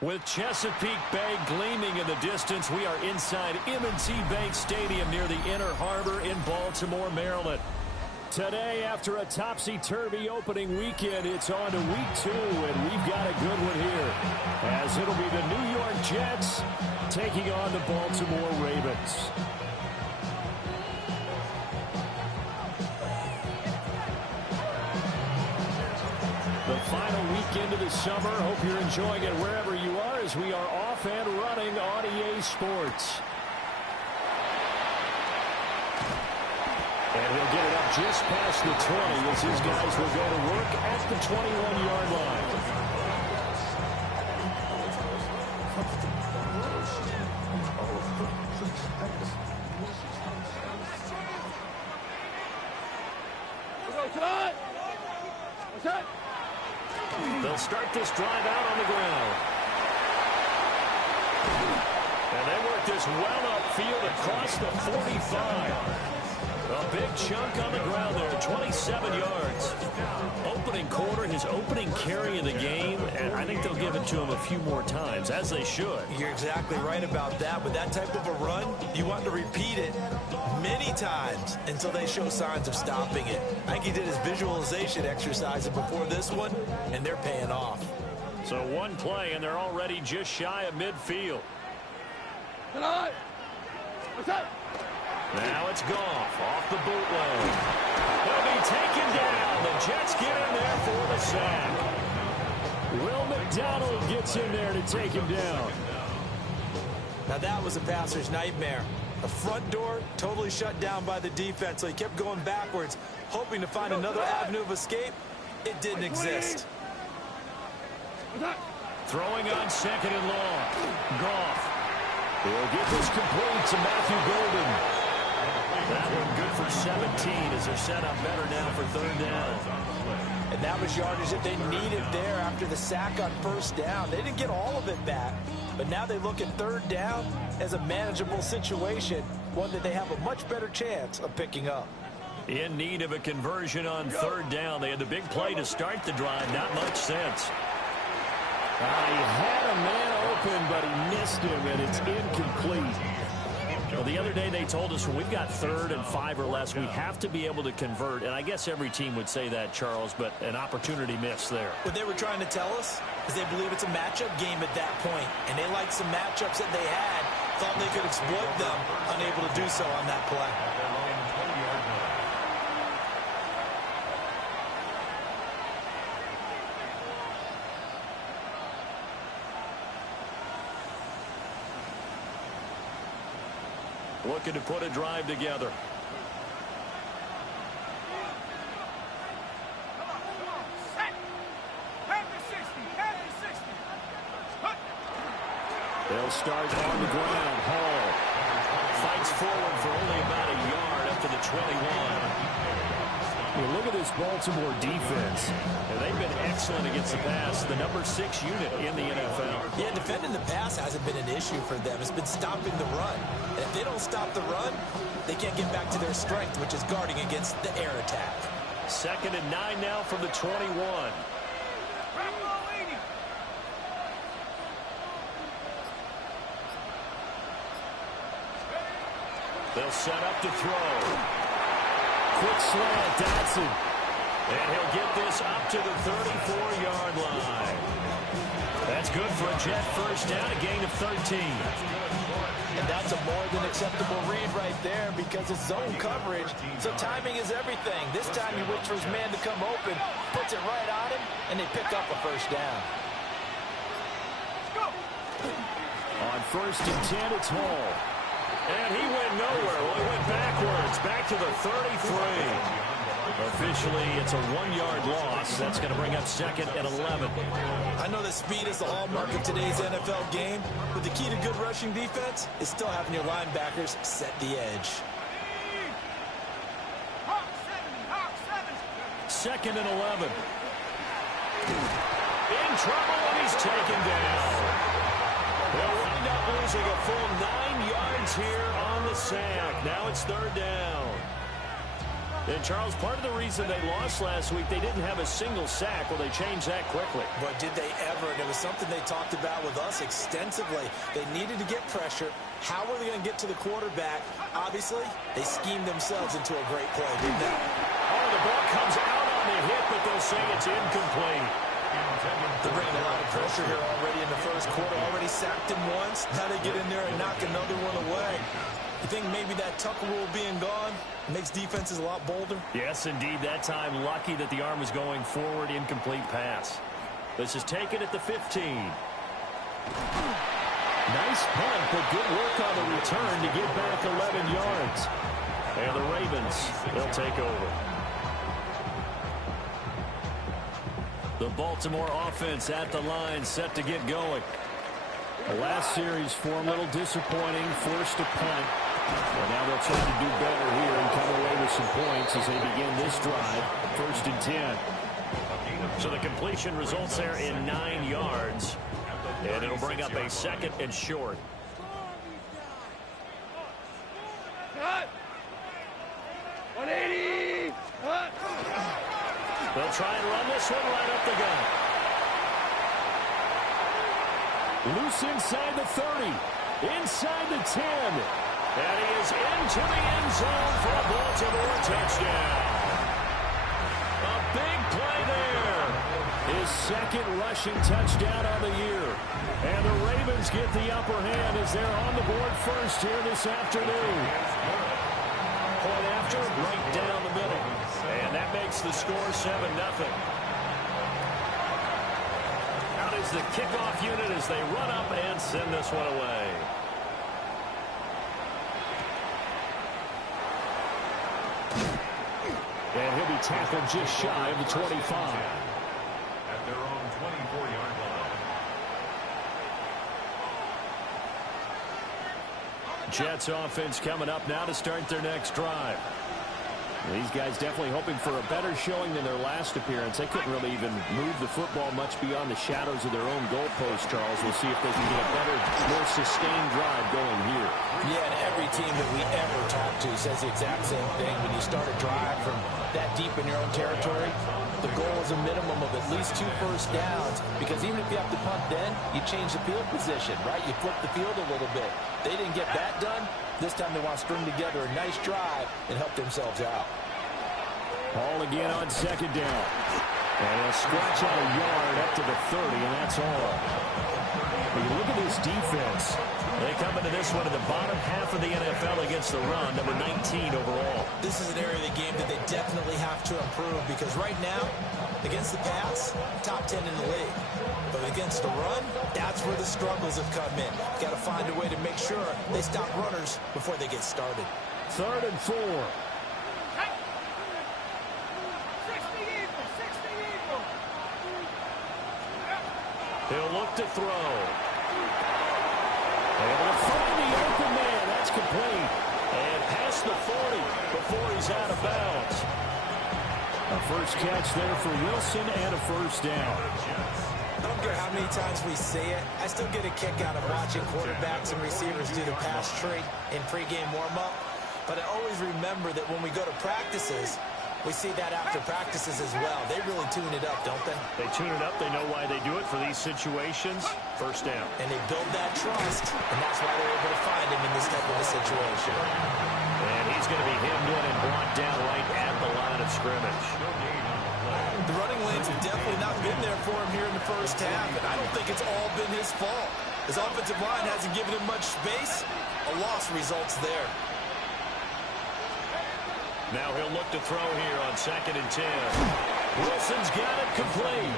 With Chesapeake Bay gleaming in the distance, we are inside M&T Bank Stadium near the Inner Harbor in Baltimore, Maryland. Today, after a topsy-turvy opening weekend, it's on to week 2, and we've got a good one here, as it'll be the New York Jets taking on the Baltimore Ravens. The final weekend of the summer. Hope you're enjoying it wherever you are as we are off and running on EA Sports. And he'll get it up just past the 20 as his guys will go to work at the 21-yard line. They'll start this drive out on the ground. And they work this well upfield across the 45. A big chunk on the ground there, 27 yards. Opening quarter, his opening carry of the game, and I think they'll give it to him a few more times, as they should. You're exactly right about that, but that type of a run, you want to repeat it many times until they show signs of stopping it. I think he did his visualization exercise before this one, and they're paying off. So one play, and they're already just shy of midfield. Now it's Goff off the bootleg. He'll be taken down. The Jets get in there for the sack. Will McDonald gets in there to take him down. Now that was a passer's nightmare. The front door totally shut down by the defense, so he kept going backwards, hoping to find another avenue of escape. It didn't exist. Throwing on second and long. Goff. He'll get this complete to Matthew Golden. That one good for 17 as they're set up better now for third down. And that was yardage that they needed there after the sack on first down. They didn't get all of it back, but now they look at third down as a manageable situation, one that they have a much better chance of picking up. In need of a conversion on third down. They had the big play to start the drive. Not much sense. He had a man open, but he missed him, and it's incomplete. Well, the other day they told us when we've got 3rd and 5 or less, we have to be able to convert. And I guess every team would say that, Charles, but an opportunity missed there. What they were trying to tell us is they believe it's a matchup game at that point, and they liked some matchups that they had, thought they could exploit them, unable to do so on that play. Looking to put a drive together. They'll start on the ground. Hall fights forward for only about a yard up to the 21. Well, look at this Baltimore defense. They've been excellent against the pass. The number 6 unit in the NFL. Yeah, defending the pass hasn't been an issue for them. It's been stopping the run. And if they don't stop the run, they can't get back to their strength, which is guarding against the air attack. 2nd and 9 now from the 21. They'll set up to throw. Quick slant, Dotson. And he'll get this up to the 34-yard line. That's good for a Jet first down, a gain of 13. And that's a more than acceptable read right there because it's zone coverage, so timing is everything. This time he waits for his man to come open, puts it right on him, and they pick up a first down. On 1st and 10, it's Hall. And he went nowhere. Well, he went backwards, back to the 33. Officially, it's a 1-yard loss. That's going to bring up 2nd and 11. I know that speed is the hallmark of today's NFL game, but the key to good rushing defense is still having your linebackers set the edge. 2nd and 11. In trouble, and he's taken down. They'll wind up losing a full 9 yards here on the sack. Now it's 3rd down. And, Charles, part of the reason they lost last week, they didn't have a single sack. Well, they changed that quickly. But did they ever? And it was something they talked about with us extensively. They needed to get pressure. How were they going to get to the quarterback? Obviously, they schemed themselves into a great play, didn't they? Oh, the ball comes out on the hit, but they'll say it's incomplete. They're bringing a lot of pressure here already in the first quarter. Already sacked him once. Now they get in there and knock another one away. You think maybe that Tucker rule being gone makes defenses a lot bolder? Yes, indeed. That time, lucky that the arm was going forward. Incomplete pass. This is taken at the 15. Nice punt, but good work on the return to get back 11 yards. And the Ravens, they'll take over. The Baltimore offense at the line, set to get going. The last series for a little disappointing, forced a punt. Well, now they'll try to do better here and come away with some points as they begin this drive, 1st and 10. So the completion results there in 9 yards, and it'll bring up a 2nd and short. Cut. 180. Cut. They'll try and run this one right up the gut. Loose inside the 30, inside the 10. And he is into the end zone for a Baltimore touchdown. A big play there. His 2nd rushing touchdown on the year. And the Ravens get the upper hand as they're on the board first here this afternoon. Point after, right down the middle. And that makes the score 7-0. Out is the kickoff unit as they run up and send this one away. And he'll be tackled just shy of the 25. At their own 24-yard line. Jets offense coming up now to start their next drive. These guys definitely hoping for a better showing than their last appearance. They couldn't really even move the football much beyond the shadows of their own goalpost, Charles. We'll see if they can get a better, more sustained drive going here. Yeah, and every team that we ever talk to says the exact same thing. When you start a drive from that deep in your own territory, the goal is a minimum of at least 2 first downs, because even if you have to punt then, you change the field position, right? You flip the field a little bit. They didn't get that done. This time they want to string together a nice drive and help themselves out. Ball again on 2nd down. And he'll scratch out a yard up to the 30, and that's all. When you look at this defense, they come into this one in the bottom half of the NFL against the run, number 19 overall. This is an area of the game that they definitely have to improve, because right now, against the pass, top 10 in the league. But against the run, that's where the struggles have come in. Got to find a way to make sure they stop runners before they get started. 3rd and 4. He'll look to throw. Able to find the open man. That's complete. And past the 40 before he's out of bounds. A first catch there for Wilson and a first down. I don't care how many times we say it, I still get a kick out of watching quarterbacks and receivers do the pass tree in pregame warm-up. But I always remember that when we go to practices, we see that after practices as well. They really tune it up, don't they? They tune it up. They know why they do it for these situations. First down. And they build that trust, and that's why they're able to find him in this type of a situation. And he's going to be hemmed in and brought down right at the line of scrimmage. The running lanes have definitely not been there for him here in the first half, and I don't think it's all been his fault. His offensive line hasn't given him much space. A loss results there. Now he'll look to throw here on 2nd and 10. Wilson's got it complete.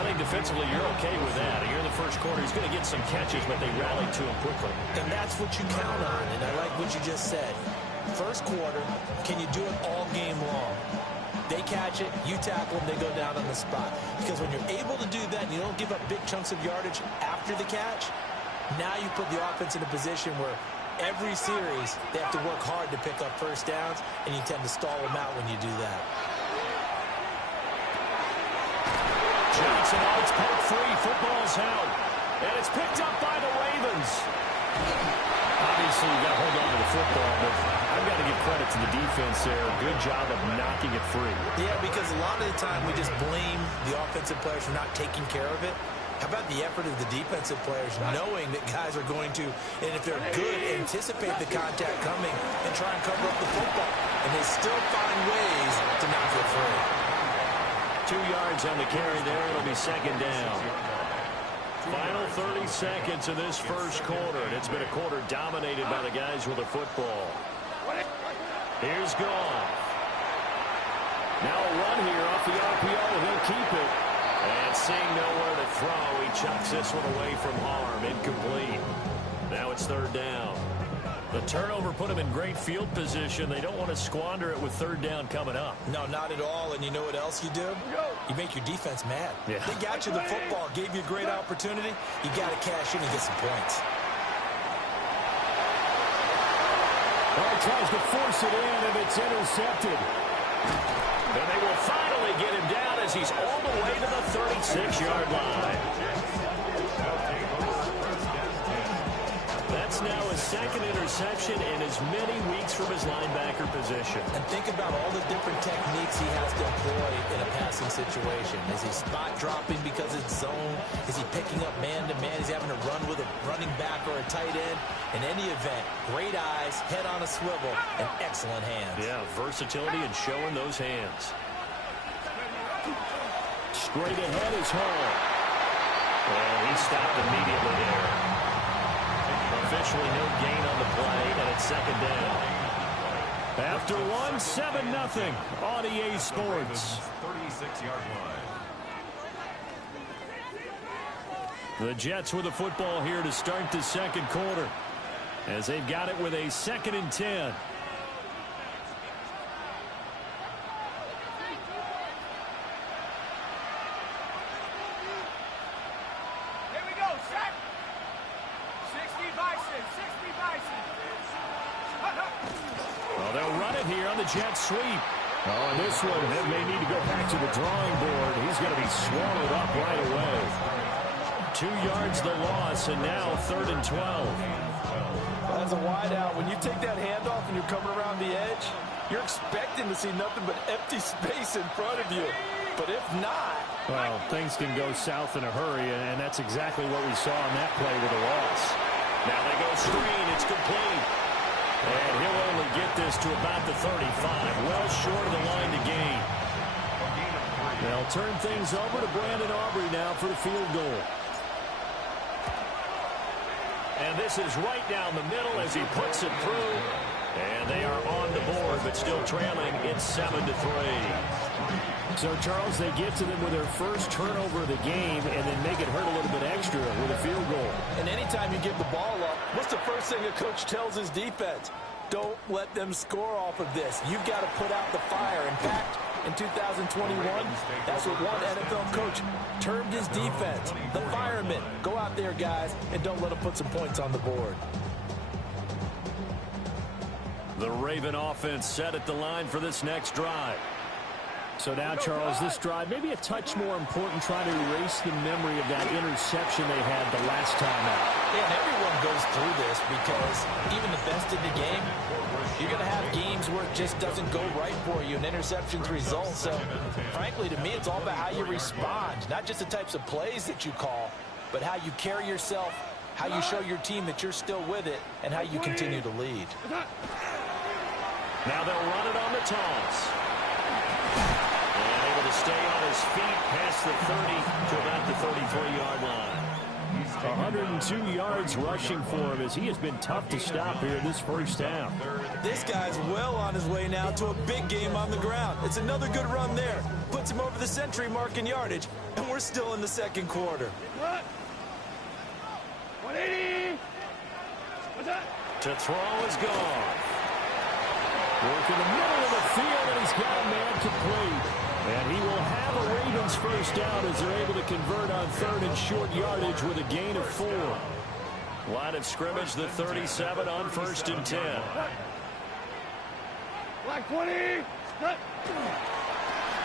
I think defensively you're okay with that. Here in the first quarter, he's going to get some catches, but they rallied to him quickly. And that's what you count on, and I like what you just said. First quarter, can you do it all game long? They catch it, you tackle them, they go down on the spot. Because when you're able to do that and you don't give up big chunks of yardage after the catch, now you put the offense in a position where every series they have to work hard to pick up first downs, and you tend to stall them out when you do that. Johnson, it's poked free. Football's out. And it's picked up by the Ravens. Obviously, you got to hold on to the football, but I've got to give credit to the defense there. Good job of knocking it free. Yeah, because a lot of the time we just blame the offensive players for not taking care of it. How about the effort of the defensive players knowing that guys are going to, and if they're good, anticipate the contact coming and try and cover up the football. And they still find ways to knock it free. 2 yards on the carry there. It'll be second down. Final 30 seconds of this first quarter. And it's been a quarter dominated by the guys with the football. Here's Goff. Now a run here off the RPO. He'll keep it. And seeing nowhere to throw, he chucks this one away from harm. Incomplete. Now it's third down. The turnover put him in great field position. They don't want to squander it with third down coming up. No, not at all. And you know what else you do? You make your defense mad. Yeah. They got you the football, gave you a great opportunity. You got to cash in and get some points. Well, tries to force it in, and it's intercepted. And they will finally get him down as he's all the way to the 36-yard line. That's now his second interception in as many weeks from his linebacker position. And think about all the different techniques he has to employ in a passing situation. Is he spot dropping because it's zone? Is he picking up man-to-man? Is he having to run with a running back or a tight end? In any event, great eyes, head on a swivel, and excellent hands. Yeah, versatility and showing those hands. Straight ahead is Hall. Well, he stopped immediately there. Officially no gain on the play, and it's second down. After one, 7-0 on EA Sports. 36-yard line. The Jets with the football here to start the second quarter, as they've got it with a 2nd and 10. Jet sweep. Oh, and this one, they may need to go back to the drawing board. He's going to be swallowed up right away. 2 yards the loss, and now 3rd and 12. As a wideout, when you take that handoff and you're coming around the edge, you're expecting to see nothing but empty space in front of you. But if not... Well, things can go south in a hurry, and that's exactly what we saw in that play with a loss. Now they go screen. It's complete. And he'll only get this to about the 35, well short of the line to gain. They'll turn things over to Brandon Aubrey now for the field goal. And this is right down the middle as he puts it through. And they are on the board, but still trailing. It's 7-3. So, Charles, they get to them with their first turnover of the game and then make it hurt a little bit extra with a field goal. And anytime you give the ball up, what's the first thing a coach tells his defense? Don't let them score off of this. You've got to put out the fire. In fact, in 2021, that's what one NFL coach termed his defense. The firemen. Go out there, guys, and don't let them put some points on the board. The Raven offense set at the line for this next drive. So now, Charles, this drive maybe a touch more important, trying to erase the memory of that interception they had the last time out. Yeah, and everyone goes through this because even the best in the game, you're going to have games where it just doesn't go right for you and interceptions result. So, frankly, to me, it's all about how you respond, not just the types of plays that you call, but how you carry yourself, how you show your team that you're still with it, and how you continue to lead. Now they'll run it on the toss. And able to stay on his feet past the 30 to about the 33-yard line. 102 yards rushing for him as he has been tough to stop here in this first down. This guy's well on his way now to a big game on the ground. It's another good run there. Puts him over the century mark in yardage, and we're still in the second quarter. 180. To throw is gone. Work in the middle of the field, and he's got a man complete. And he will have a Ravens first down as they're able to convert on 3rd and short yardage with a gain of 4. Line of scrimmage, the 37 on 1st and 10. Black 20.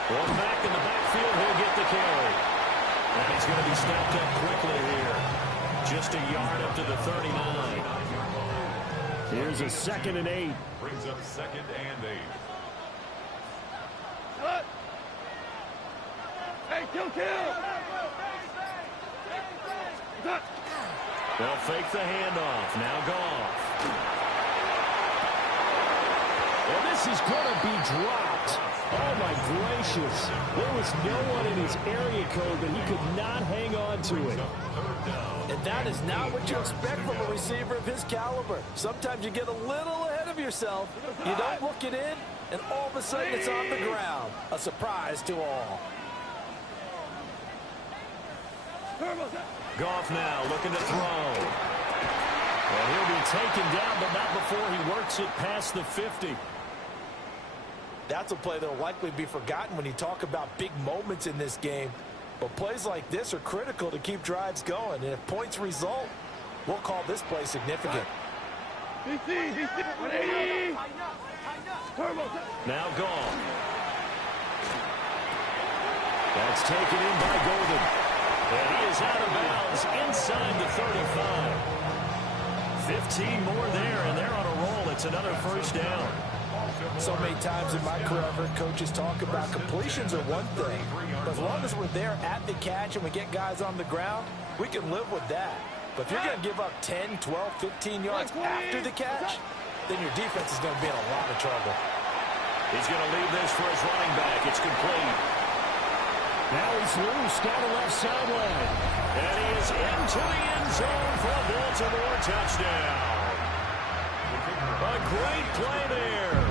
One back in the backfield, he'll get the carry. And he's going to be snapped up quickly here. Just a yard up to the 39. Here's a 2nd and 8. Brings up 2nd and 8. Hey, kill! They'll fake the handoff. Now Goff. And this is going to be dropped. Oh, my gracious. There was no one in his area code, but he could not hang on to it. And that is not what you expect from a receiver of his caliber. Sometimes you get a little ahead of yourself. You don't look it in, and all of a sudden it's on the ground. A surprise to all. Goff now looking to throw. Well, he'll be taken down, but not before he works it past the 50. That's a play that will likely be forgotten when you talk about big moments in this game. But plays like this are critical to keep drives going. And if points result, we'll call this play significant. Now Goff. That's taken in by Golden. And he is out of bounds inside the 35. 15 more there, and they're on a roll. It's another first down. So many times in my career, I've heard coaches talk about completions are one thing. But as long as we're there at the catch and we get guys on the ground, we can live with that. But if you're going to give up 10, 12, 15 yards after the catch, then your defense is going to be in a lot of trouble. He's going to leave this for his running back. It's complete. Now he's loose down the left sideline. And he is into the end zone for a Baltimore touchdown. A great play there.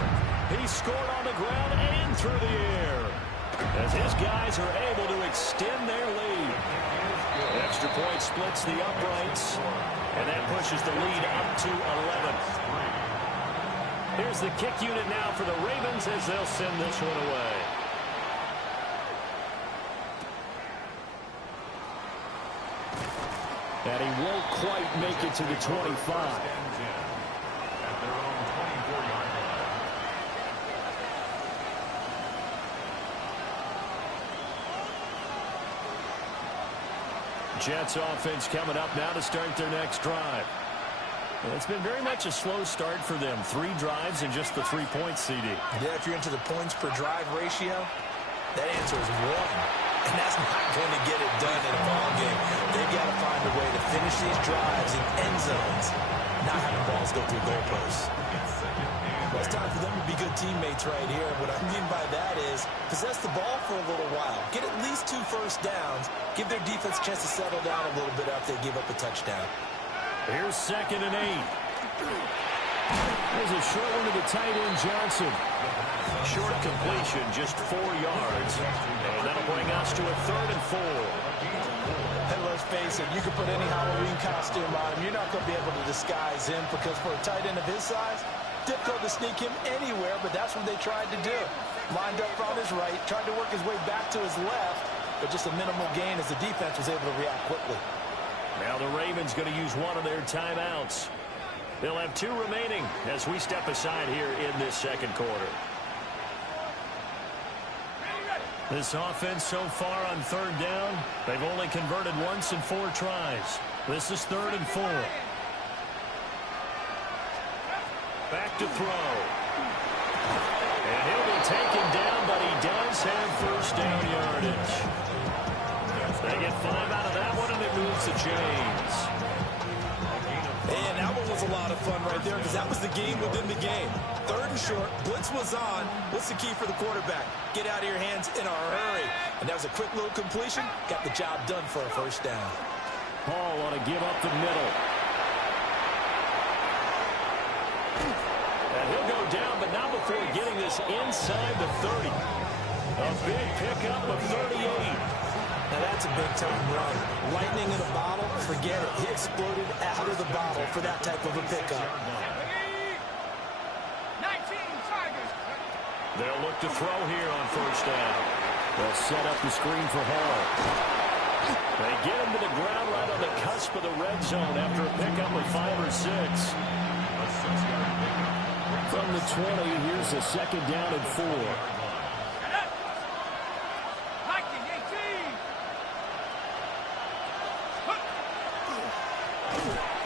He scored on the ground and through the air, as his guys are able to extend their lead. Extra point splits the uprights, and that pushes the lead up to 11. Here's the kick unit now for the Ravens as they'll send this one away. And he won't quite make it to the 25. Jets offense coming up now to start their next drive. It's been very much a slow start for them. 3 drives and just the 3 points, CD. Yeah, if you're into the points per drive ratio, that answer is 1. And that's not going to get it done in a ball game. They've got to find a way to finish these drives in end zones, not having balls go through goalposts. Well, it's time for them to be good teammates right here. What I mean by that is possess the ball for a little while. Get at least 2 first downs. Give their defense a chance to settle down a little bit after they give up a touchdown. Here's 2nd and 8. There's a short one to the tight end, Johnson. Short completion, just 4 yards. And that'll bring us to a 3rd and 4. Hey, let's face it, you can put any Halloween costume on him. You're not going to be able to disguise him because for a tight end of his size, difficult to sneak him anywhere, but that's what they tried to do. Lined up on his right, tried to work his way back to his left, but just a minimal gain as the defense was able to react quickly. Now the Ravens going to use one of their timeouts. They'll have 2 remaining as we step aside here in this second quarter. This offense so far on 3rd down, they've only converted once in 4 tries. This is 3rd and 4. Back to throw. And he'll be taken down, but he does have first down yardage. They get 5 out of that one, and it moves the chains. And that one was a lot of fun right there because that was the game within the game. 3rd and short, blitz was on. What's the key for the quarterback? Get out of your hands in a hurry. And that was a quick little completion. Got the job done for a first down. Hall want to give up the middle. And he'll go down, but not before getting this inside the 30. A big pickup of 38. Now that's a big-time run. Lightning in a bottle, forget it. He exploded out of the bottle for that type of a pickup. They'll look to throw here on first down. They'll set up the screen for Hall. They get him to the ground right on the cusp of the red zone after a pickup of 5 or 6. From the 20, here's a 2nd down and 4.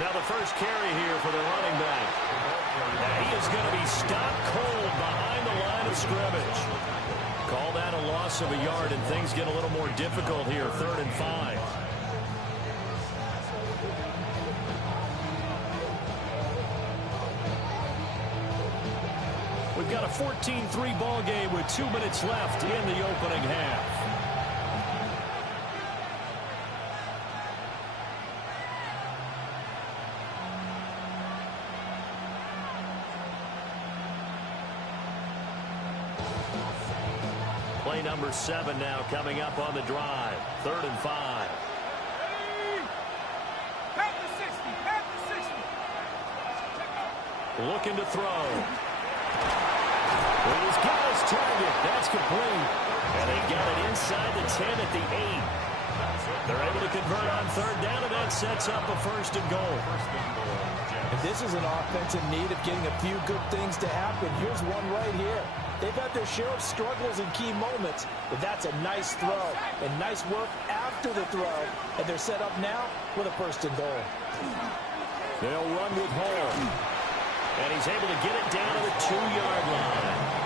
Now the first carry here for the running back. And he is going to be stopped cold behind the line of scrimmage. Call that a loss of a yard, and things get a little more difficult here, 3rd and 5. We've got a 14-3 ball game with 2 minutes left in the opening half. Play number 7 now coming up on the drive. 3rd and 5. Looking to throw. He's got his target. That's complete. And they got it inside the 10 at the 8. They're able to convert on 3rd down, and that sets up a 1st and goal. And this is an offense in need of getting a few good things to happen. Here's one right here. They've had their share of struggles in key moments, but that's a nice throw and nice work after the throw. And they're set up now with a 1st and goal. They'll run with Hall. And he's able to get it down to the 2-yard line.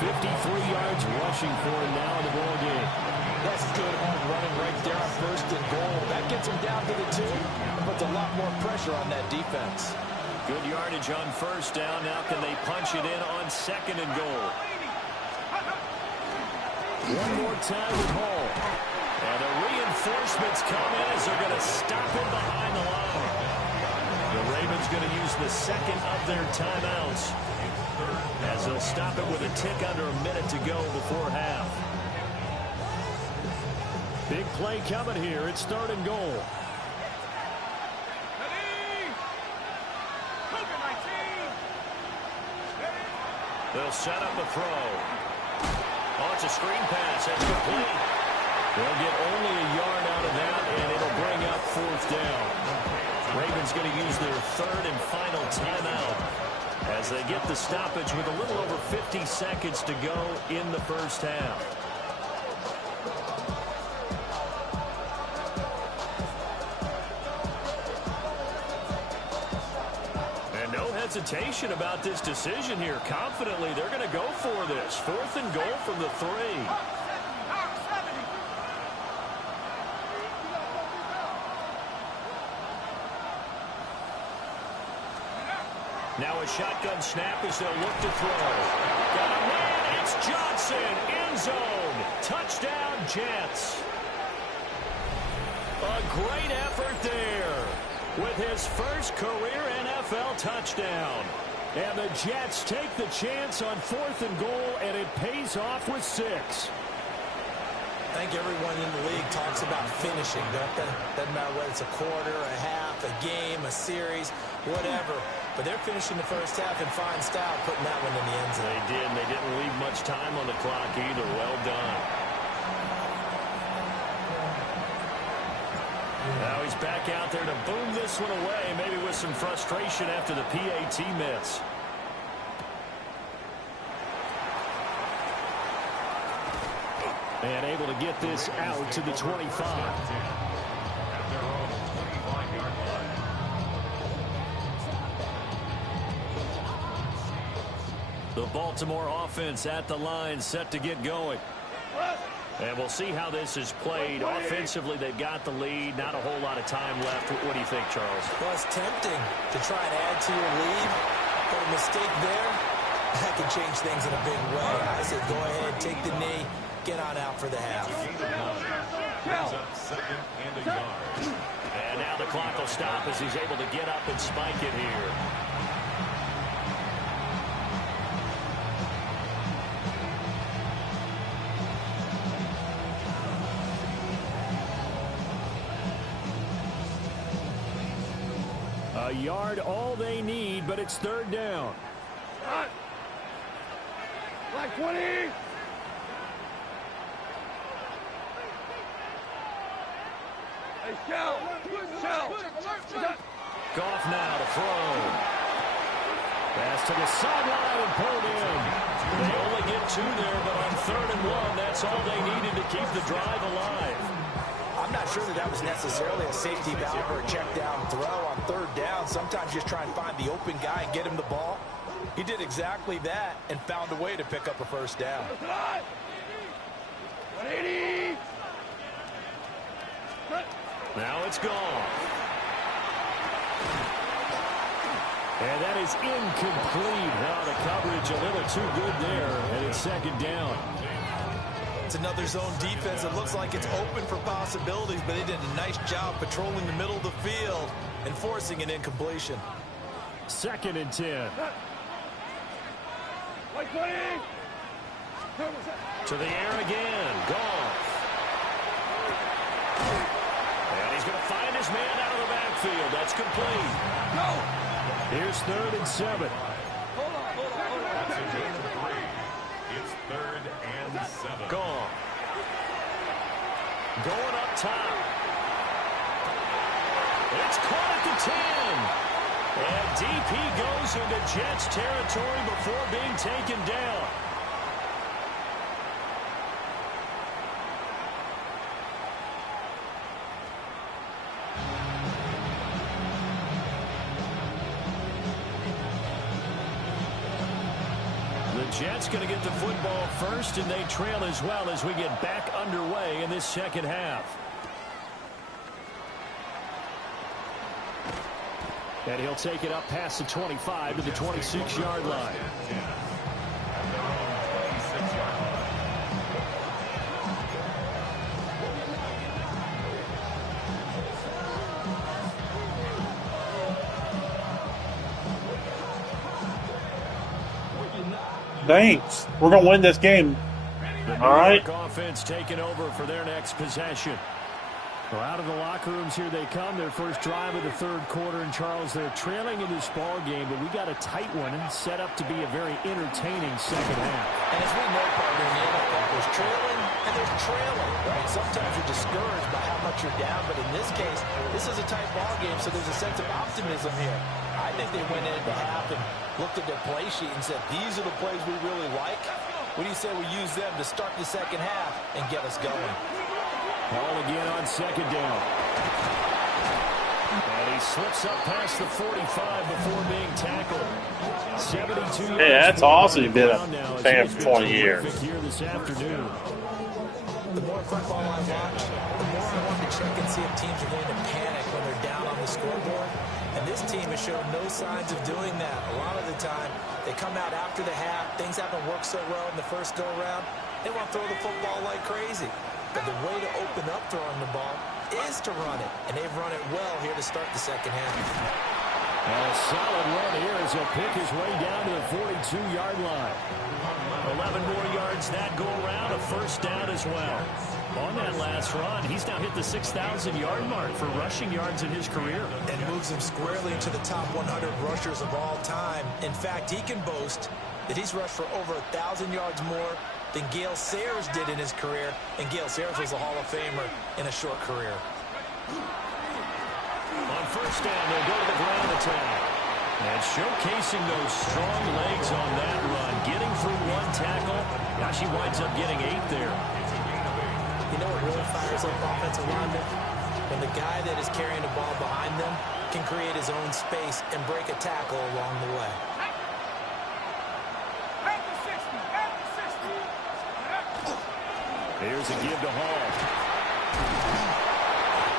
53 yards rushing for him now in the ball game. That's good home running right there on 1st and goal. That gets him down to the 2 and puts a lot more pressure on that defense. Good yardage on 1st down. Now can they punch it in on 2nd and goal? One more time with Hall. And the reinforcements come in as they're going to stop him behind the line. The Ravens going to use the 2nd of their timeouts as they'll stop it with a tick under a minute to go before half. Big play coming here. It's 3rd and goal. They'll set up a throw. Oh, it's a screen pass. That's complete. They'll get only a yard out of that, and it'll bring up 4th down. Ravens going to use their 3rd and final timeout as they get the stoppage with a little over 50 seconds to go in the 1st half. And no hesitation about this decision here. Confidently, they're going to go for this. 4th and goal from the 3. Now a shotgun snap as they'll look to throw. Got a man, it's Johnson, end zone. Touchdown, Jets. A great effort there with his first career NFL touchdown. And the Jets take the chance on 4th and goal, and it pays off with 6. I think everyone in the league talks about finishing, don't they? Doesn't matter whether it's a quarter, a half, a game, a series, whatever. But they're finishing the 1st half in fine style, putting that one in the end zone. They did, and they didn't leave much time on the clock either. Well done. Now he's back out there to boom this one away, maybe with some frustration after the PAT miss. And able to get this out to the 25. The Baltimore offense at the line, set to get going. And we'll see how this is played. Offensively, they've got the lead. Not a whole lot of time left. What do you think, Charles? Well, it's tempting to try and add to your lead. But a mistake there, that can change things in a big way. I said go ahead, take the knee, get on out for the half. And now the clock will stop as he's able to get up and spike it here. A yard, all they need, but it's 3rd down. Black 20. Hey, Shell. Goff now to throw. Pass to the sideline and pulled in. They only get 2 there, but on 3rd and 1, that's all they needed to keep the drive alive. I'm not sure that was necessarily a safety valve or a check down throw on third down. Sometimes you just try and find the open guy and get him the ball. He did exactly that and found a way to pick up a first down. 180. Now it's gone. And that is incomplete. Now the coverage a little too good there, and it's second down. It's another zone defense. It looks like it's open for possibilities, but they did a nice job patrolling the middle of the field and forcing an incompletion. Second and 10. 120. To the air again. Goff. And he's going to find his man out of the backfield. That's complete. Go. Here's 3rd and 7. Hold on. That's a gain of 3. It's 3rd and 7. Goff. Going up top. It's caught at the 10. And DP goes into Jets territory before being taken down. Jets going to get the football first, and they trail as well as we get back underway in this second half. And he'll take it up past the 25 to the 26-yard line. Thanks. We're going to win this game. All right. Offense taking over for their next possession. Well, out of the locker rooms here they come. Their first drive of the third quarter. And, Charles, they're trailing in this ball game, but we got a tight one and set up to be a very entertaining second half. And as we know, partner, in the NFL, there's trailing and there's trailing, right? Sometimes you're discouraged by how much you're down, but in this case, this is a tight ball game, so there's a sense of optimism here. I think they went into half and looked at their play sheet and said, these are the plays we really like. What do you say we use them to start the second half and get us going? Ball again on second down. And he slips up past the 45 before being tackled. 72 yards. Hey, that's awesome. You've been a fan for 20 years. Here this afternoon. The more football I watch, the more I want to check and see if teams are going to panic when they're down on the scoreboard. And this team has shown no signs of doing that. A lot of the time, they come out after the half. Things haven't worked so well in the first go-around. They want to throw the football like crazy. But the way to open up throwing the ball is to run it. And they've run it well here to start the second half. And a solid run here as he'll pick his way down to the 42-yard line. 11 more yards that go around, a first down as well. On that last run, he's now hit the 6,000-yard mark for rushing yards in his career. And moves him squarely into the top 100 rushers of all time. In fact, he can boast that he's rushed for over 1,000 yards more than Gale Sayers did in his career. And Gale Sayers was a Hall of Famer in a short career. On first down, they'll go to the ground attack. And showcasing those strong legs on that run. Getting through one tackle. Now she winds up getting 8 there. You know what really fires up offensive linemen? When the guy that is carrying the ball behind them can create his own space and break a tackle along the way. Here's a give to Hall.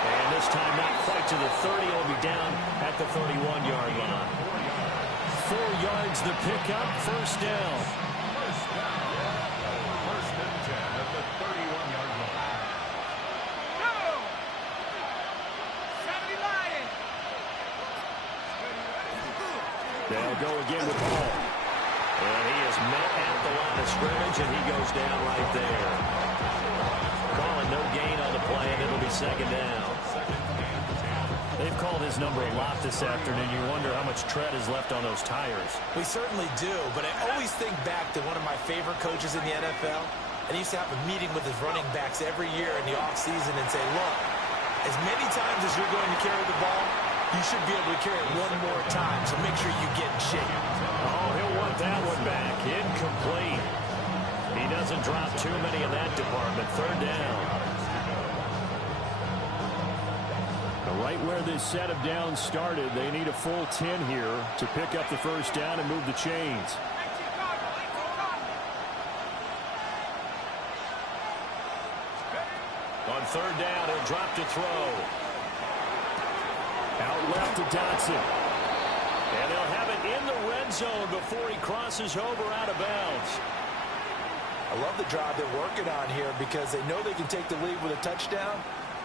And this time not quite to the 30. Will be down at the 31-yard line. 4 yards the pickup, first down. First and 10 at the 31-yard line. They'll go again with Hall. And he is met at the line of scrimmage, and he goes down right there. Calling no gain on the play, and it'll be second down. They've called his number a lot this afternoon. You wonder how much tread is left on those tires. We certainly do, but I always think back to one of my favorite coaches in the NFL. And he used to have a meeting with his running backs every year in the offseason and say, look, as many times as you're going to carry the ball, you should be able to carry it one more time, so make sure you get in shape. Oh, he'll want that one back. Incomplete. He doesn't drop too many in that department. Third down. Right where this set of downs started, they need a full 10 here to pick up the first down and move the chains. On third down, he'll drop to throw. Out left to Dotson. And they'll have it in the red zone before he crosses over out of bounds. I love the drive they're working on here because they know they can take the lead with a touchdown.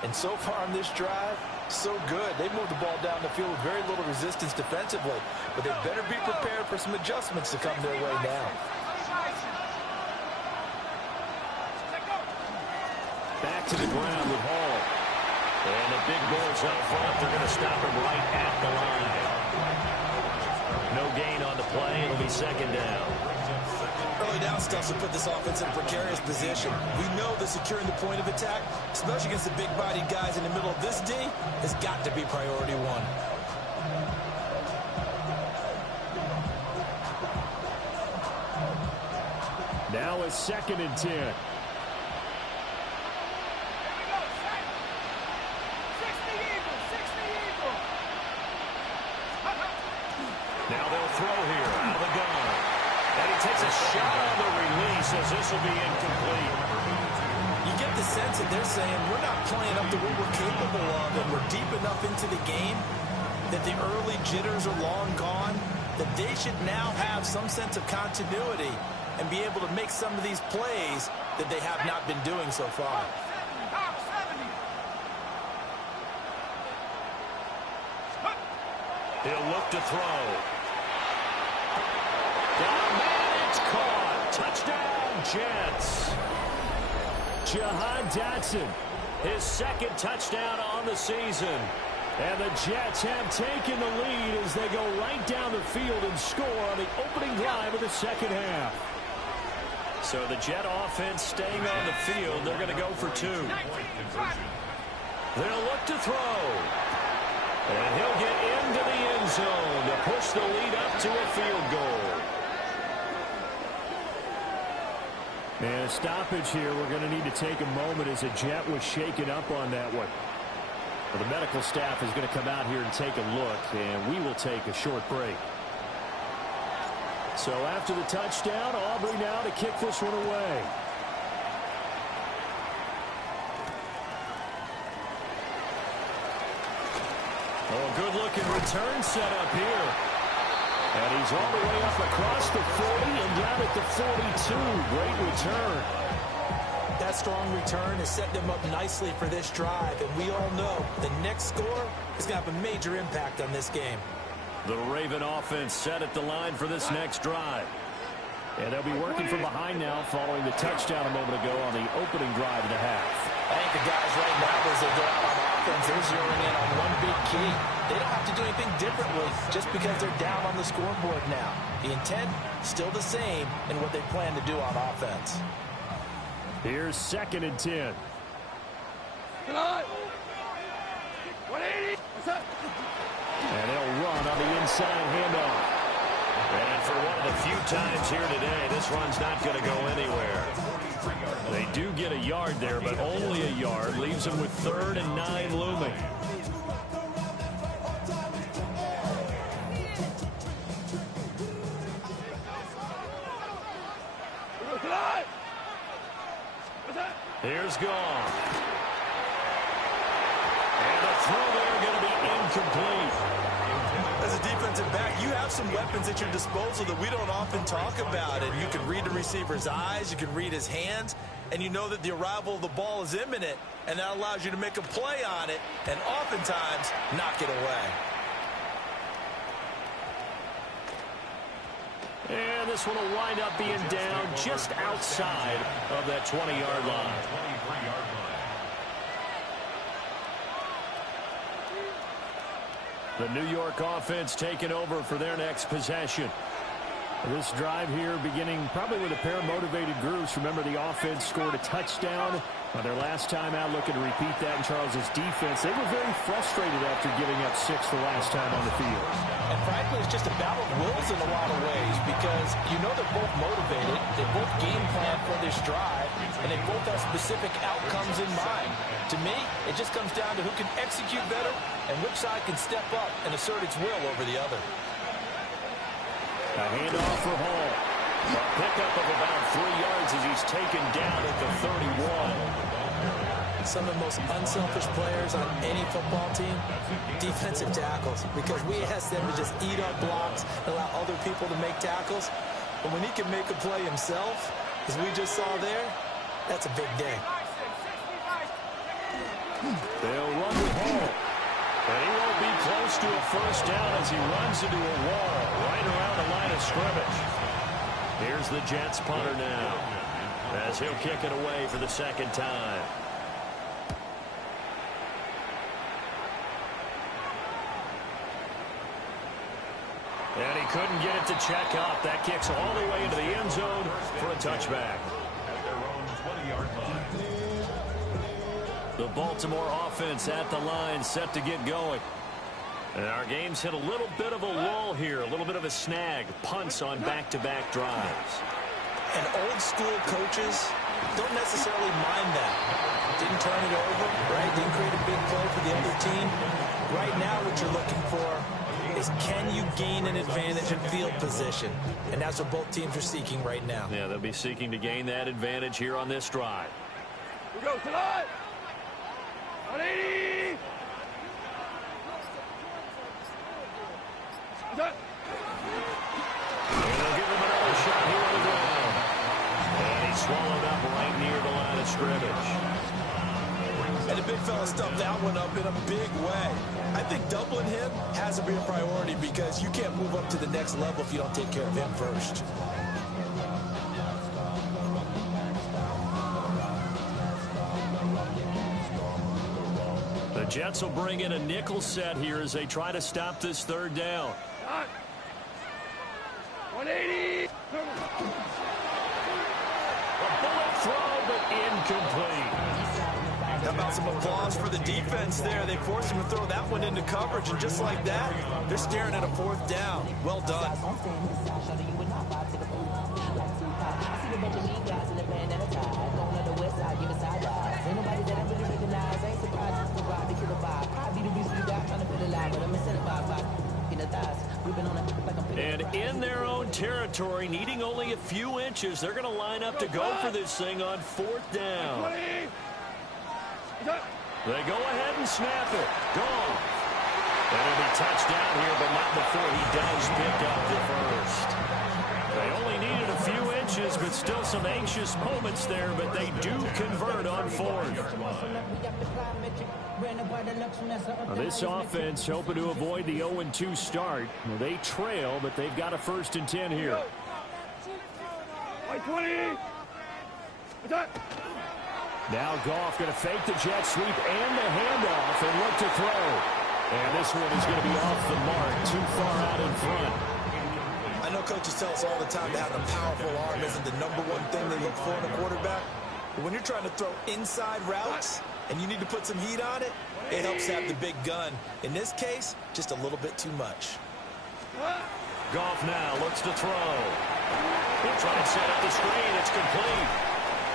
And so far on this drive, so good. They moved the ball down the field with very little resistance defensively. But they better be prepared for some adjustments to come their way now. Back to the ground with Hall. And the big boys up front, they're going to stop him right at the line. No gain on the play. It'll be second down. Early down stuff will put this offense in a precarious position. We know that securing the point of attack, especially against the big-bodied guys in the middle of this D, has got to be priority one. Now it's 2nd and 10. Now they'll throw here out of the gun. And he takes a shot on the release as this will be incomplete. You get the sense that they're saying we're not playing up to what we're capable of, and we're deep enough into the game that the early jitters are long gone, that they should now have some sense of continuity and be able to make some of these plays that they have not been doing so far. He'll look to throw. Down man, it's caught. Touchdown, Jets. Jahan Dotson, his 2nd touchdown on the season. And the Jets have taken the lead as they go right down the field and score on the opening drive of the second half. So the Jet offense staying on the field. They're going to go for 2. They'll look to throw. And he'll get into the end zone to push the lead up to a field goal. And a stoppage here. We're going to need to take a moment as a Jet was shaken up on that one. Well, the medical staff is going to come out here and take a look, and we will take a short break. So after the touchdown, Aubrey now to kick this one away. Oh, good-looking return set up here. And he's all the way up across the 40 and down at the 42. Great return. That strong return has set them up nicely for this drive, and we all know the next score is going to have a major impact on this game. The Raven offense set at the line for this next drive. And they'll be working from behind now following the touchdown a moment ago on the opening drive of the half. I think the guys right now, as they go out on offense, they're zeroing in on one big key. They don't have to do anything differently just because they're down on the scoreboard now. The intent, still the same in what they plan to do on offense. Here's 2nd and 10. And they'll run on the inside handoff. And for one of the few times here today, this run's not going to go anywhere. They do get a yard there, but only a yard. Leaves them with 3rd and 9 looming. Here's gone. And the throw there going to be incomplete. As a defensive back, you have some weapons at your disposal that we don't often talk about. And you can read the receiver's eyes, you can read his hands, and you know that the arrival of the ball is imminent, and that allows you to make a play on it and oftentimes knock it away. And this one will wind up being down just outside of that 20-yard line. The New York offense taking over for their next possession. This drive here beginning probably with a pair of motivated groups. Remember, the offense scored a touchdown On their last time out, looking to repeat that in Charles's defense, they were very frustrated after giving up 6 the last time on the field. And frankly, it's just a battle of wills in a lot of ways because you know they're both motivated, they both game plan for this drive, and they both have specific outcomes in mind. To me, it just comes down to who can execute better and which side can step up and assert its will over the other. A handoff for Hall. A pickup of about 3 yards as he's taken down at the 31. Some of the most unselfish players on any football team, defensive tackles, because we ask them to just eat up blocks and allow other people to make tackles. But when he can make a play himself, as we just saw there, that's a big day. They'll run with Hall. And he won't be close to a first down as he runs into a wall right around the line of scrimmage. Here's the Jets punter now as he'll kick it away for the second time. And he couldn't get it to check up. That kicks all the way into the end zone for a touchback. At their own 20-yard line. The Baltimore offense at the line, set to get going. And our game's hit a little bit of a lull here, a little bit of a snag. Punts on back-to-back drives. And old school coaches don't necessarily mind that. Didn't turn it over, right? Didn't create a big play for the other team. Right now what you're looking for is can you gain an advantage in field position? And that's what both teams are seeking right now. Yeah, they'll be seeking to gain that advantage here on this drive. We go tonight. 180. And they'll give him another shot here on the ground. And he's swallowed up right near the line of scrimmage. And the big fella stuffed that one up in a big way. I think doubling him has to be a priority because you can't move up to the next level if you don't take care of him first. The Jets will bring in a nickel set here as they try to stop this third down. 180. A bullet throw, but incomplete. How about some applause for the defense there? They forced him to throw that one into coverage, and just like that, they're staring at a 4th down. Well done. And in their own territory, needing only a few inches, they're going to line up to go for this thing on 4th down. They go ahead and snap it. Gone. And it'll be touchdown here, but not before he does pick up the first. They only needed a few inches, but still some anxious moments there, but they do convert on 4th. Now this offense hoping to avoid the 0-2 start. Well, they trail, but they've got a 1st and 10 here. 20. Now Goff going to fake the jet sweep and the handoff and look to throw. And this one is going to be off the mark, too far out in front. I know coaches tell us all the time that having a powerful arm isn't the #1 thing they look for in a quarterback. But when you're trying to throw inside routes and you need to put some heat on it, it helps have the big gun. In this case, just a little bit too much. Goff now looks to throw. He'll try to set up the screen. It's complete.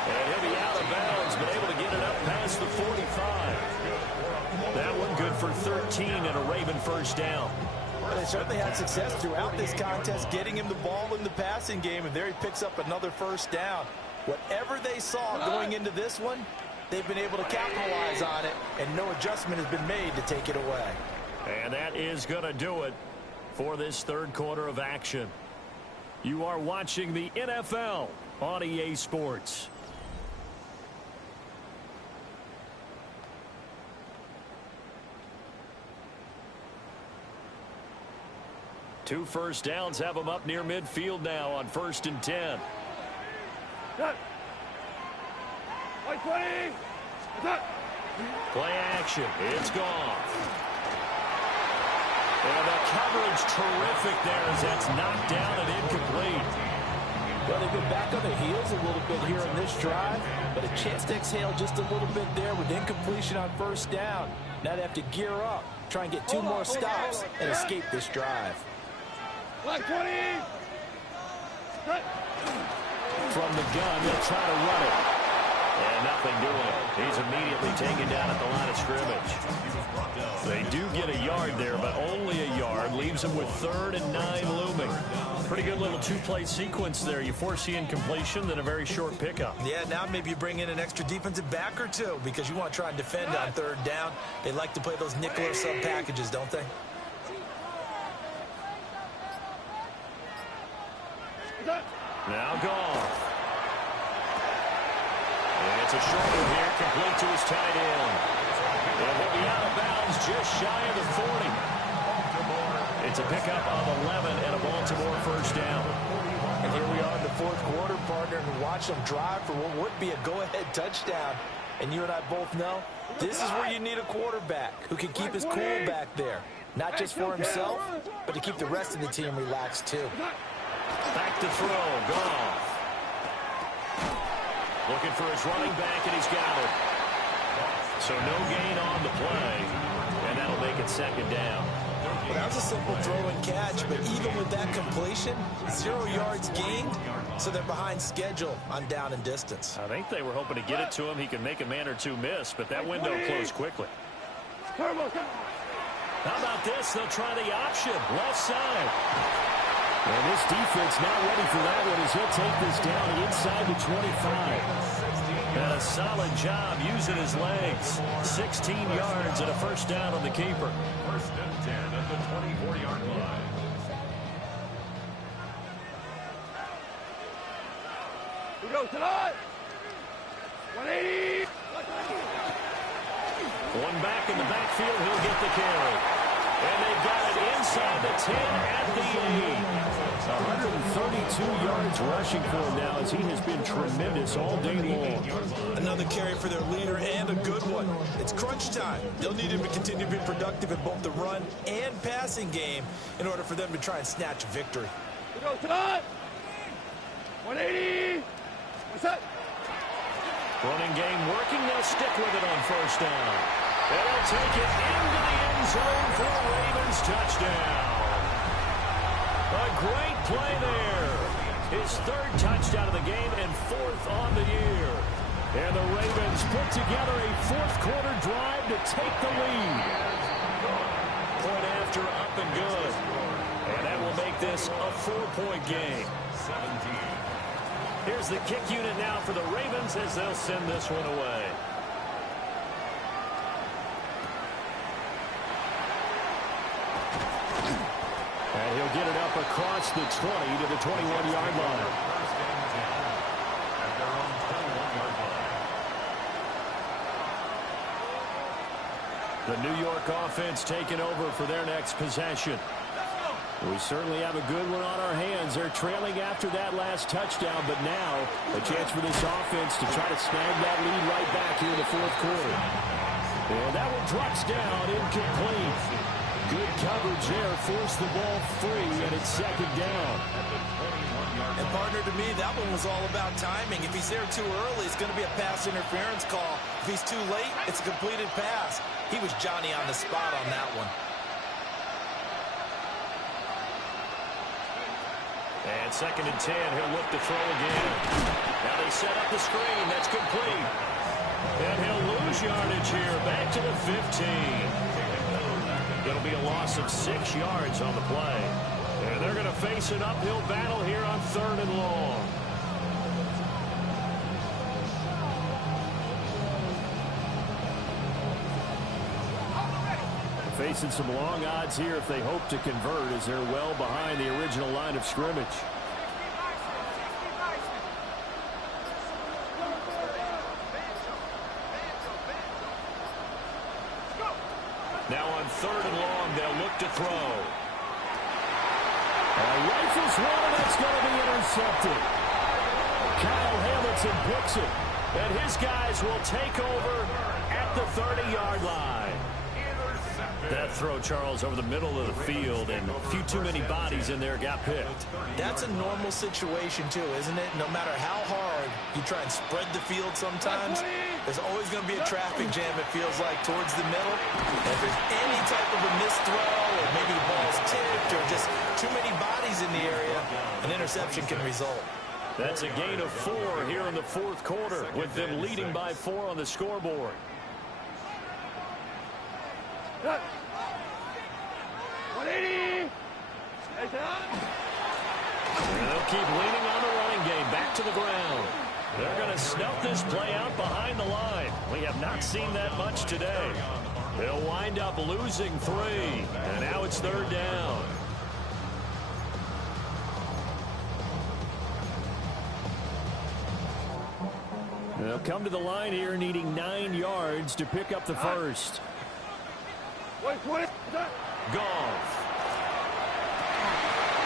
And he'll be out of bounds, but able to get it up past the 45. That one good for 13 and a Raven 1st down. Well, they certainly had success throughout this contest, getting him the ball in the passing game, and there he picks up another 1st down. Whatever they saw going into this one, they've been able to capitalize on it, and no adjustment has been made to take it away. And that is going to do it for this 3rd quarter of action. You are watching the NFL on EA Sports. Two 1st downs have them up near midfield now on 1st and 10. Play action. It's gone. And the coverage terrific there as that's knocked down and incomplete. Well, they've been back on their heels a little bit here in this drive, but a chance to exhale just a little bit there with incompletion on first down. Now they have to gear up, try and get 2 more stops, and escape this drive. Black 20. From the gun, they'll try to run it. And nothing doing. He's immediately taken down at the line of scrimmage. They do get a yard there, but only a yard. Leaves them with 3rd and 9 looming. Pretty good little 2-play sequence there. You force the incompletion, then a very short pickup. Yeah, now maybe you bring in an extra defensive back or 2 because you want to try and defend on 3rd down. They like to play those nickel or sub packages, don't they? Now Goff. It's a short one here, complete to his tight end. And he'll be out of bounds just shy of the 40. It's a pickup of 11 and a Baltimore first down. And here we are in the 4th quarter, partner, and watch them drive for what would be a go-ahead touchdown. And you and I both know this is where you need a quarterback who can keep his cool back there. Not just for himself, but to keep the rest of the team relaxed too. Back to throw, Goff. Looking for his running back, and he's got it. So no gain on the play, and that'll make it 2nd down. Well, that was a simple throw and catch, but even with that completion, 0 yards gained, so they're behind schedule on down and distance. I think they were hoping to get it to him. He could make a man or 2 miss, but that window closed quickly. How about this? They'll try the option, left side. And this defense not ready for that one as he'll take this down inside the 25. And a solid job using his legs. 16 yards and a first down on the keeper. 1st and 10 at the 24-yard line. We go tonight. 180. One back in the backfield, he'll get the carry. And they've got it inside the 10 at the 8. 132 yards rushing for him now as he has been tremendous all day long. Another carry for their leader and a good one. It's crunch time. They'll need him to continue to be productive in both the run and passing game in order for them to try and snatch a victory. We go tonight. 180. What's that? Running game working. They'll stick with it on first down. And they'll take it into the end zone for a Ravens touchdown. A great play there. His 3rd touchdown of the game and 4th on the year. And the Ravens put together a 4th quarter drive to take the lead. Point after, up and good. And that will make this a 4-point game. 17. Here's the kick unit now for the Ravens as they'll send this one away. And he'll get it up across the 20 to the 21-yard line. 1st and 10 at their own 21-yard line. The New York offense taking over for their next possession. We certainly have a good one on our hands. They're trailing after that last touchdown, but now a chance for this offense to try to snag that lead right back here in the 4th quarter. And that one drops down, incomplete. Good coverage there, forced the ball free, and it's 2nd down. And partner, to me, that one was all about timing. If he's there too early, it's going to be a pass interference call. If he's too late, it's a completed pass. He was Johnny on the spot on that one. And 2nd and 10, he'll look to throw again. Now they set up the screen, that's complete. And he'll lose yardage here, back to the 15. It'll be a loss of 6 yards on the play. And they're going to face an uphill battle here on 3rd and long. Facing some long odds here if they hope to convert as they're well behind the original line of scrimmage. Now on 3rd and long, they'll look to throw. Rifles one, and that's going to be intercepted. Kyle Hamilton picks it, and his guys will take over at the 30-yard line. That throw, Charles, over the middle of the field, and a few too many bodies in there got picked. That's a normal situation, too, isn't it? No matter how hard you try and spread the field sometimes, there's always going to be a traffic jam, it feels like, towards the middle. And if there's any type of a missed throw, or maybe the ball's tipped, or just too many bodies in the area, an interception can result. That's a gain of 4 here in the fourth quarter, with them leading by 4 on the scoreboard. 180. They'll keep leaning on the running game. Back to the ground. They're going to snuff this play out behind the line. We have not seen that much today. They'll wind up losing 3. And now it's third down. They'll come to the line here needing 9 yards to pick up the first. Goff.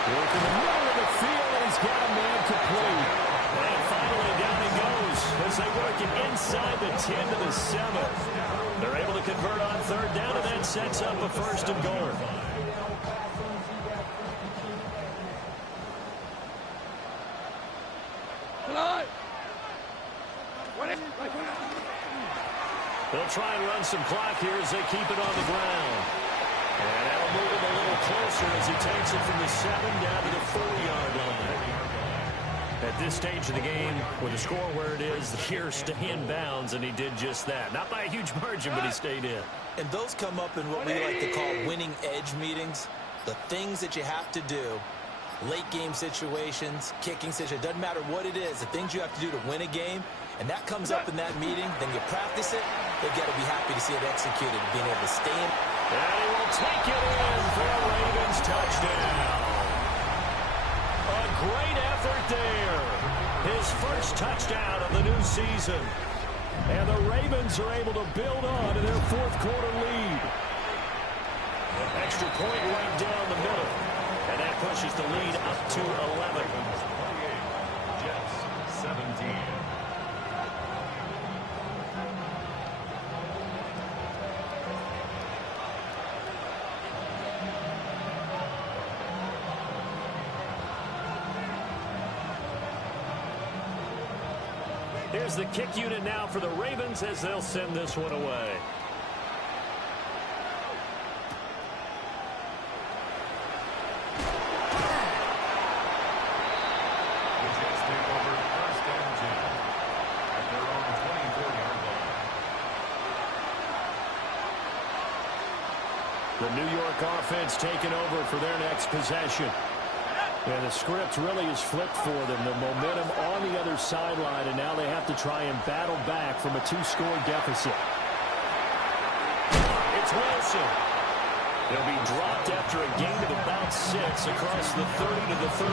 Work in the middle of the field, and he's got a man complete. And finally down he goes as they work it inside the 10 to the 7. They're able to convert on third down, and that sets up a first and goal. They'll try and run some clock here as they keep it on the ground. And that'll move him a little closer as he takes it from the 7 down to the 4-yard line. At this stage of the game, with the score where it is, here stay in bounds, and he did just that. Not by a huge margin, but he stayed in. And those come up in what we like to call winning edge meetings. The things that you have to do, late game situations, kicking situations, doesn't matter what it is, the things you have to do to win a game, and that comes up in that meeting, then you practice it, they've got to be happy to see it executed, being able to stay in. And he will take it in for a Ravens touchdown. A great effort there. His first touchdown of the new season. And the Ravens are able to build on to their fourth quarter lead. Extra point right down the middle. And that pushes the lead up to 11. Jets 17. Here's the kick unit now for the Ravens as they'll send this one away. The Jets take over first and 10 at their own 24-yard line. The New York offense taking over for their next possession. And the script really is flipped for them. The momentum on the other sideline, and now they have to try and battle back from a 2-score deficit. It's Wilson. They'll be dropped after a gain of about 6 across the 30 to the 31.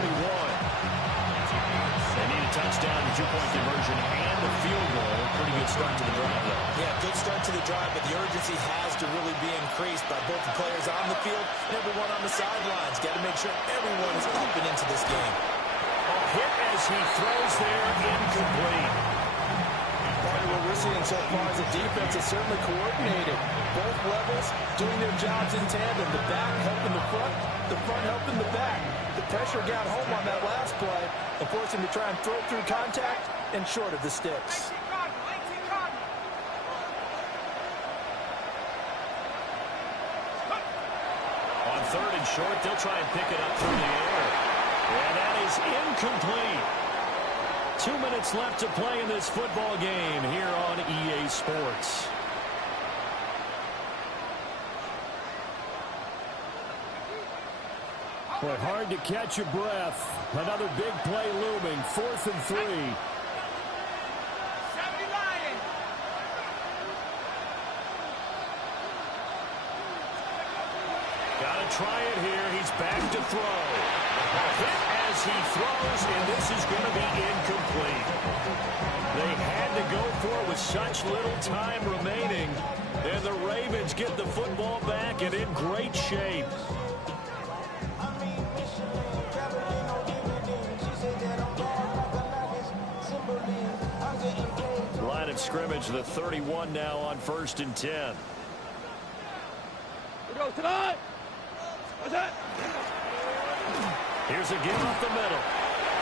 They need a touchdown, a 2-point conversion, and a field goal. Pretty good start to the drive, though. Yeah, good start to the drive, but the urgency has to really be increased by both the players on the field and everyone on the sidelines. Got to make sure everyone is up and into this game. A hit as he throws there, incomplete. Part of what we're seeing so far is the defense is certainly coordinated. Both levels doing their jobs in tandem. The back helping the front helping the back. The pressure got home on that last play and forced him to try and throw through contact and short of the sticks. On third and short, they'll try and pick it up through the air. And that is incomplete. 2 minutes left to play in this football game here on EA Sports. But hard to catch your breath. Another big play looming. 4th and 3. Gotta try it here. He's back to throw. A hit as he throws, and this is going to be incomplete. They had to go for it with such little time remaining. And the Ravens get the football back and in great shape. Line of scrimmage, the 31 now on 1st and 10. go tonight. What's that? Here's a give up the middle.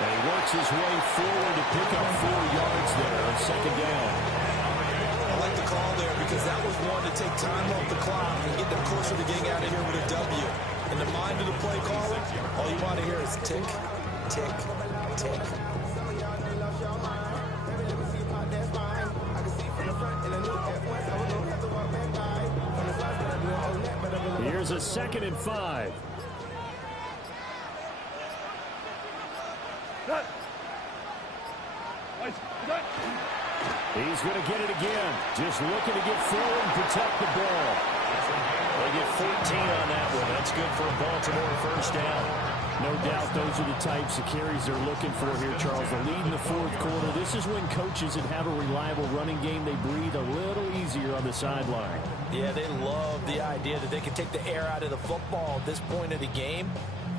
And he works his way forward to pick up 4 yards there on second down. I like the call there because that was one to take time off the clock and get the course of the game out of here with a W. In the mind of the play caller, all you want to hear is tick, tick, tick. Here's a 2nd and 5. He's going to get it again. Just looking to get forward and protect the ball. They get 14 on that one. That's good for a Baltimore first down. No doubt those are the types of carries they're looking for here, Charles. The lead in the 4th quarter. This is when coaches that have a reliable running game, they breathe a little easier on the sideline. Yeah, they love the idea that they can take the air out of the football at this point of the game.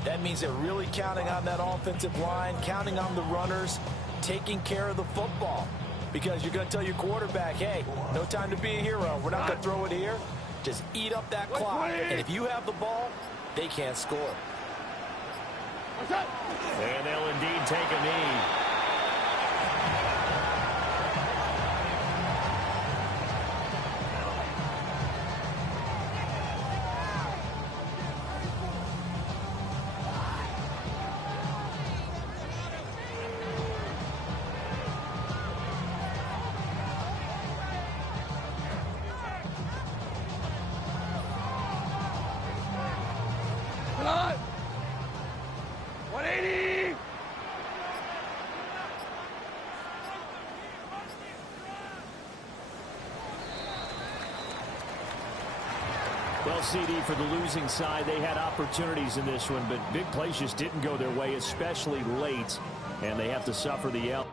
That means they're really counting on that offensive line, counting on the runners, taking care of the football. Because you're going to tell your quarterback, hey, no time to be a hero. We're not going to throw it here. Just eat up that clock. And if you have the ball, they can't score. And they'll indeed take a knee. Tonight. 180. Well, CD, for the losing side, they had opportunities in this one, but big plays just didn't go their way, especially late, and they have to suffer the L.